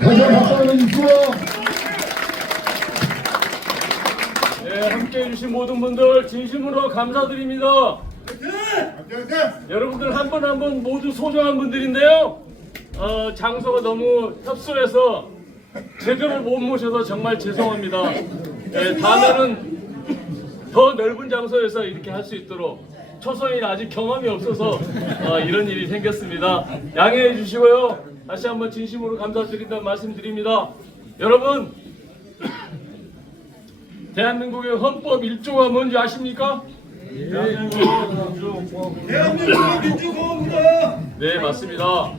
다시 한번 박수 한번 주시고요. 네, 함께 해주신 모든 분들 진심으로 감사드립니다. 여러분들 한 분 한 분 모두 소중한 분들인데요. 장소가 너무 협소해서 제대로 못 모셔서 정말 죄송합니다. 네, 다음에는 더 넓은 장소에서 이렇게 할 수 있도록 초선이 아직 경험이 없어서 이런 일이 생겼습니다. 양해해 주시고요. 다시 한번 진심으로 감사드린다는 말씀드립니다. 여러분, 대한민국의 헌법 1조가 뭔지 아십니까? 대한민국은 민주공화국이다. 네, 맞습니다.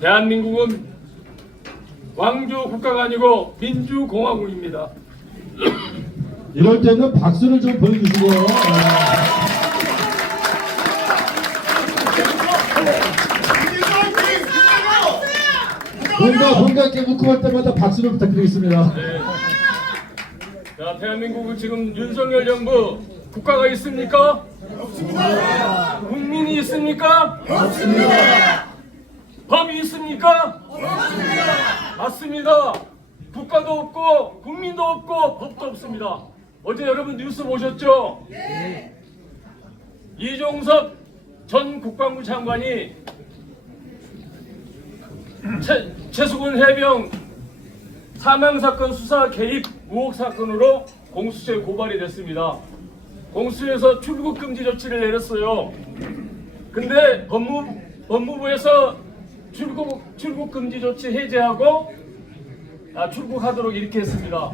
대한민국은 왕조 국가가 아니고 민주공화국입니다. 이럴 때는 박수를 좀 보여주시고요. 뭔가 이렇게 묵고할 때마다 박수를 부탁드리겠습니다. 네. 자, 대한민국은 지금 윤석열 정부 국가가 있습니까? 없습니다. 국민이 있습니까? 없습니다. 법이 있습니까? 없습니다. 맞습니다. 국가도 없고 국민도 없고 법도 없습니다. 어제 여러분 뉴스 보셨죠? 네. 이종섭 전 국방부 장관이 최수근 해병 사망사건 수사 개입 의혹 사건으로 공수처에 고발이 됐습니다. 공수처에서 출국 금지 조치를 내렸어요. 근데 법무부에서 출국 금지 조치 해제하고 출국하도록 이렇게 했습니다.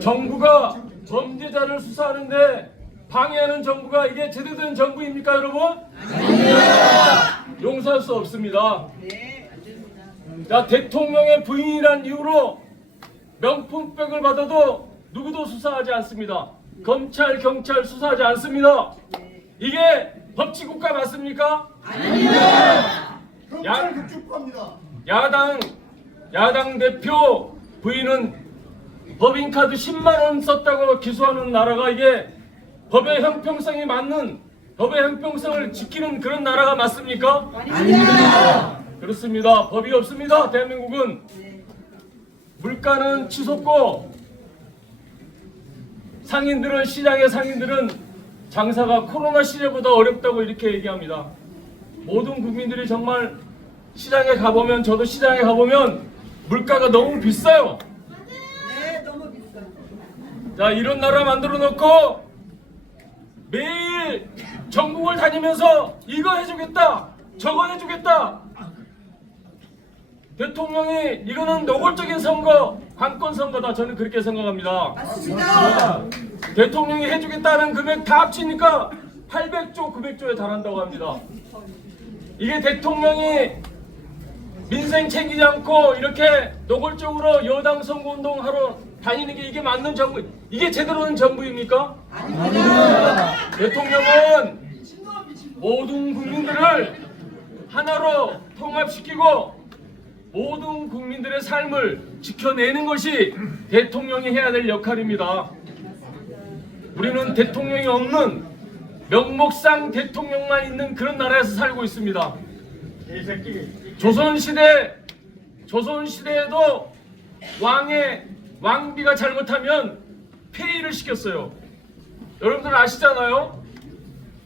정부가 범죄자를 수사하는데 방해하는 정부가 이게 제대로 된 정부입니까, 여러분? 아닙니다. 용서할 수 없습니다. 자, 대통령의 부인이란 이유로 명품백을 받아도 누구도 수사하지 않습니다. 검찰, 경찰 수사하지 않습니다. 이게 법치국가 맞습니까? 아닙니다. 경찰 급축합니다. 야당 대표 부인은 법인카드 10만 원 썼다고 기소하는 나라가 이게 법의 형평성이 맞는 법의 형평성을 지키는 그런 나라가 맞습니까? 아닙니다. 그렇습니다. 법이 없습니다. 대한민국은 물가는 치솟고 시장의 상인들은 장사가 코로나 시절보다 어렵다고 이렇게 얘기합니다. 모든 국민들이 정말 시장에 가보면, 저도 시장에 가보면 물가가 너무 비싸요. 네, 너무 비싸. 자, 이런 나라 만들어 놓고 매일 전국을 다니면서 이거 해주겠다, 저거 해주겠다. 대통령이 이거는 노골적인 선거, 관권 선거다. 저는 그렇게 생각합니다. 맞습니다. 대통령이 해주겠다는 금액 다 합치니까 800조, 900조에 달한다고 합니다. 이게 대통령이 민생 챙기지 않고 이렇게 노골적으로 여당 선거운동 하러 다니는 게 이게 맞는 정부, 이게 제대로 된 정부입니까? 아닙니다. 대통령은 모든 국민들을 하나로 통합시키고 모든 국민들의 삶을 지켜내는 것이 대통령이 해야 될 역할입니다. 우리는 대통령이 없는 명목상 대통령만 있는 그런 나라에서 살고 있습니다. 조선시대에도 왕비가 잘못하면 폐위를 시켰어요. 여러분들 아시잖아요?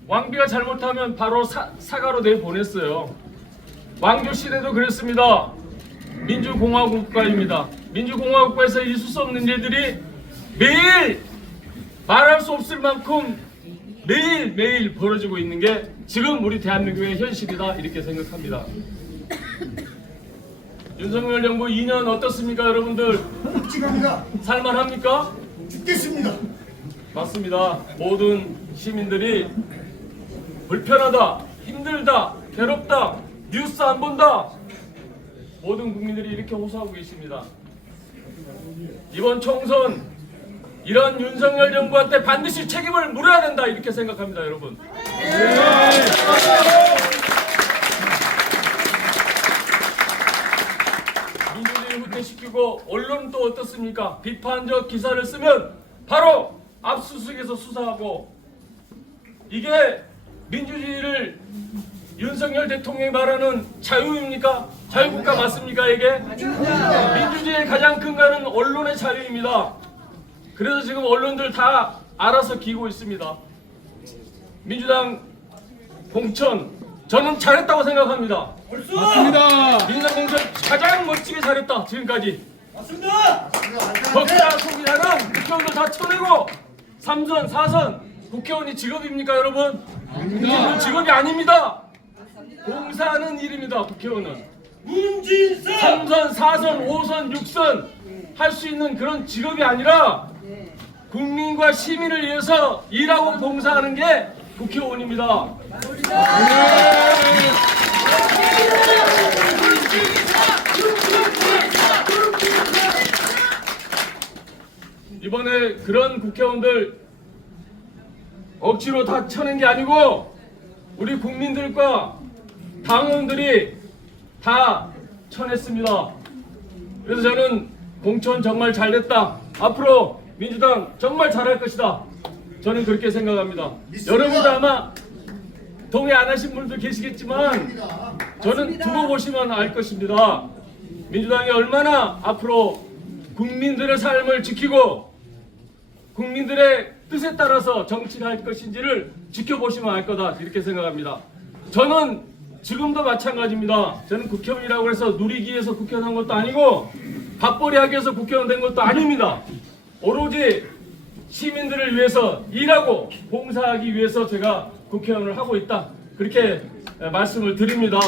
왕비가 잘못하면 바로 사가로 내보냈어요. 왕조시대도 그랬습니다. 민주공화국가입니다. 민주공화국가에서 있을 수 없는 일들이 매일 말할 수 없을 만큼 매일 벌어지고 있는 게 지금 우리 대한민국의 현실이다, 이렇게 생각합니다. 윤석열 정부 2년 어떻습니까, 여러분들? 묵직합니다. 살만합니까? 죽겠습니다. 맞습니다. 모든 시민들이 불편하다, 힘들다, 괴롭다, 뉴스 안 본다, 모든 국민들이 이렇게 호소하고 계십니다. 이번 총선 이런 윤석열 정부한테 반드시 책임을 물어야 된다, 이렇게 생각합니다, 여러분. 민주주의를 후퇴시키고 언론은 또 어떻습니까? 비판적 기사를 쓰면 바로 압수수색해서 수사하고, 이게 민주주의를 윤석열 대통령이 말하는 자유입니까? 자유국가 맞습니까 이게? 민주주의의 가장 근간은 언론의 자유입니다. 그래서 지금 언론들 다 알아서 기고 있습니다. 민주당 공천 저는 잘했다고 생각합니다. 맞습니다. 민주당 공천 가장 멋지게 잘했다 지금까지. 맞습니다. 덕자 소비자는 국회의원들 다 쳐내고 3선 4선 국회의원이 직업입니까 여러분? 국회의원은 직업이 아닙니다. 봉사하는 일입니다. 국회의원은 문진사. 3선 4선 5선 6선 할 수 있는 그런 직업이 아니라 국민과 시민을 위해서 일하고 봉사하는 게 국회의원입니다. 이번에 그런 국회의원들 억지로 다 쳐낸 게 아니고 우리 국민들과 당원들이 다 쳐냈습니다. 그래서 저는 공천 정말 잘됐다. 앞으로 민주당 정말 잘할 것이다. 저는 그렇게 생각합니다. 여러분도 아마 동의 안 하신 분들 계시겠지만 저는 두고 보시면 알 것입니다. 민주당이 얼마나 앞으로 국민들의 삶을 지키고 국민들의 뜻에 따라서 정치를 할 것인지를 지켜보시면 알 거다 이렇게 생각합니다. 저는 지금도 마찬가지입니다. 저는 국회의원이라고 해서 누리기 위해서 국회의원 한 것도 아니고 밥벌이 하기 위해서 국회의원 된 것도 아닙니다. 오로지 시민들을 위해서 일하고 봉사하기 위해서 제가 국회의원을 하고 있다 그렇게 말씀을 드립니다.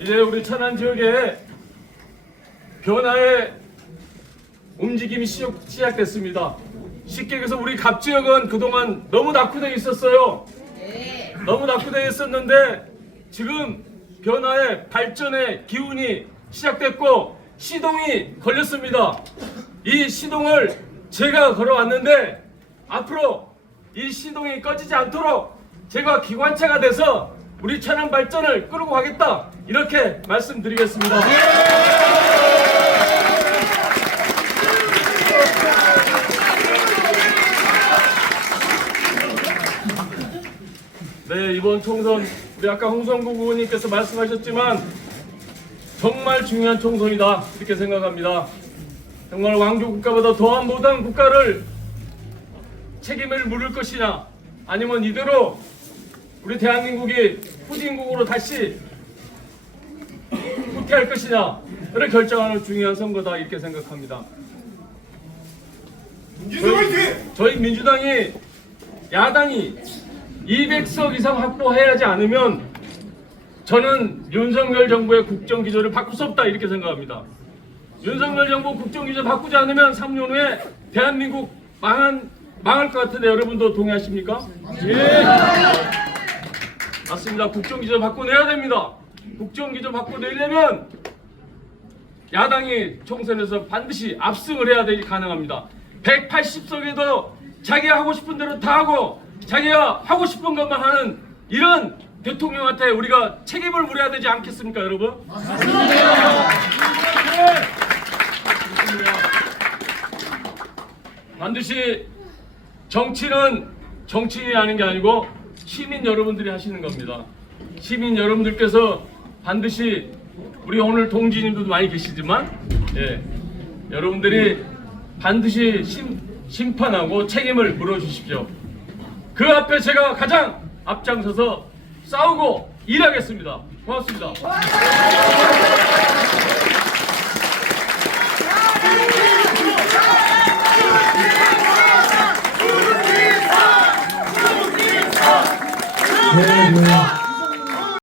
이제 우리 천안 지역에 변화의 움직임이 시작됐습니다. 쉽게 얘기해서 우리 갑 지역은 그동안 너무 낙후되어 있었어요. 너무 낙후되어 있었는데 지금 변화의 발전의 기운이 시작됐고 시동이 걸렸습니다. 이 시동을 제가 걸어왔는데 앞으로 이 시동이 꺼지지 않도록 제가 기관차가 돼서 우리 천안 발전을 끌고 가겠다 이렇게 말씀드리겠습니다. 네, 이번 총선 우리 아까 홍성국 의원님께서 말씀하셨지만 정말 중요한 총선이다 이렇게 생각합니다. 정말 왕조 국가보다 더한 못한 국가를 책임을 물을 것이냐 아니면 이대로 우리 대한민국이 후진국으로 다시 후퇴할 것이냐를 결정하는 중요한 선거다 이렇게 생각합니다. 저희 민주당이 야당이 200석 이상 확보해야지 않으면 저는 윤석열 정부의 국정기조를 바꿀 수 없다 이렇게 생각합니다. 윤석열 정부 국정기조 바꾸지 않으면 3년 후에 대한민국 망할 것 같은데 여러분도 동의하십니까? 예. 맞습니다. 국정기조 바꿔내야 됩니다. 국정기조 바꿔내려면 야당이 총선에서 반드시 압승을 해야 되기 가능합니다. 180석에도 자기가 하고 싶은 대로 다 하고 자기가 하고 싶은 것만 하는 이런 대통령한테 우리가 책임을 물어야 되지 않겠습니까 여러분? 맞습니다. 반드시 정치는 정치인이 하는 게 아니고 시민 여러분들이 하시는 겁니다. 시민 여러분들께서 반드시 우리 오늘 동지님들도 많이 계시지만 여러분들이 반드시 심판하고 책임을 물어주십시오. 그 앞에 제가 가장 앞장서서 싸우고 일하겠습니다. 고맙습니다. 네.